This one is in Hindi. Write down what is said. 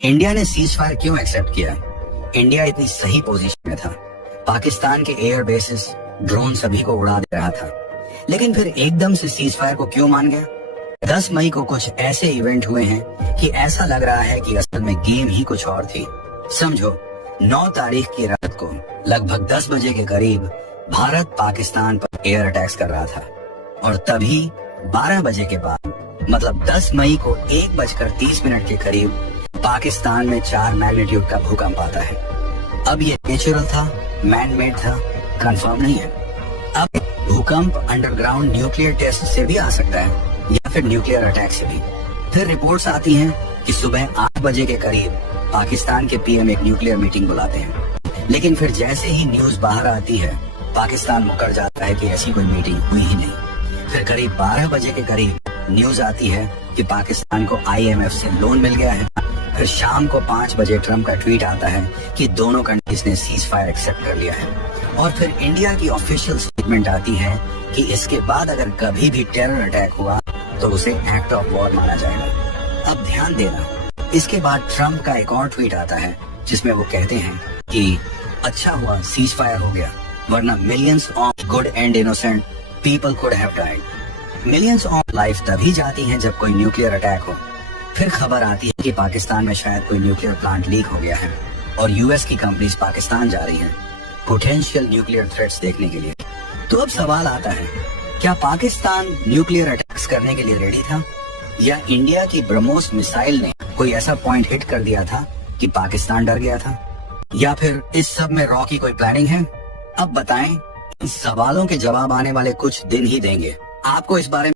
इंडिया ने सीज फायर क्यों एक्सेप्ट किया? इंडिया इतनी सही पोजीशन में था, पाकिस्तान के एयर बेसिस ड्रोन सभी को उड़ा दे रहा था, लेकिन फिर एकदम से सीज फायर को क्यों मान गया? 10 मई को कुछ ऐसे इवेंट हुए हैं कि ऐसा लग रहा है कि असल में गेम ही कुछ और थी। समझो, 9 तारीख की रात को लगभग 10 बजे के करीब भारत पाकिस्तान पर एयर अटैक्स कर रहा था, और तभी 12 बजे के बाद मतलब 10 मई को 1:30 के करीब पाकिस्तान में 4 मैग्नीट्यूड का भूकंप आता है। अब ये नेचुरल था, मैन मेड था, कंफर्म नहीं है। अब भूकंप अंडरग्राउंड न्यूक्लियर टेस्ट से भी आ सकता है या फिर न्यूक्लियर अटैक से भी। फिर रिपोर्ट्स आती हैं कि सुबह 8 बजे के करीब पाकिस्तान के पीएम एक न्यूक्लियर मीटिंग बुलाते हैं, लेकिन फिर जैसे ही न्यूज बाहर आती है पाकिस्तान मुकर जाता है कि ऐसी कोई मीटिंग हुई ही नहीं। फिर करीब 12 बजे के करीब न्यूज आती है कि पाकिस्तान को IMF से लोन मिल गया है। फिर शाम को 5 बजे ट्रम्प का ट्वीट आता है कि दोनों कंट्रीज ने सीज फायर एक्सेप्ट कर लिया है, और फिर इंडिया की ऑफिशियल स्टेटमेंट आती है कि इसके बाद अगर कभी भी टेरर अटैक हुआ तो उसे एक्ट ऑफ वॉर माना जाएगा। अब ध्यान देना, इसके बाद ट्रम्प का एक और ट्वीट आता है जिसमें वो कहते हैं कि अच्छा हुआ सीज फायर हो गया, वरना millions of good and innocent people could have died. Millions of life तभी जाती हैं जब कोई न्यूक्लियर अटैक हो। फिर खबर आती है कि पाकिस्तान में शायद कोई न्यूक्लियर प्लांट लीक हो गया है और यूएस की कंपनीज पाकिस्तान जा रही हैं पोटेंशियल न्यूक्लियर थ्रेट्स देखने के लिए। तो अब सवाल आता है, क्या पाकिस्तान न्यूक्लियर अटैक्स करने के लिए रेडी था, या इंडिया की ब्रह्मोस मिसाइल ने कोई ऐसा पॉइंट हिट कर दिया था कि पाकिस्तान डर गया था, या फिर इस सब में रॉ की कोई प्लानिंग है? अब बताएं। इन सवालों के जवाब आने वाले कुछ दिन ही देंगे। आपको इस बारे में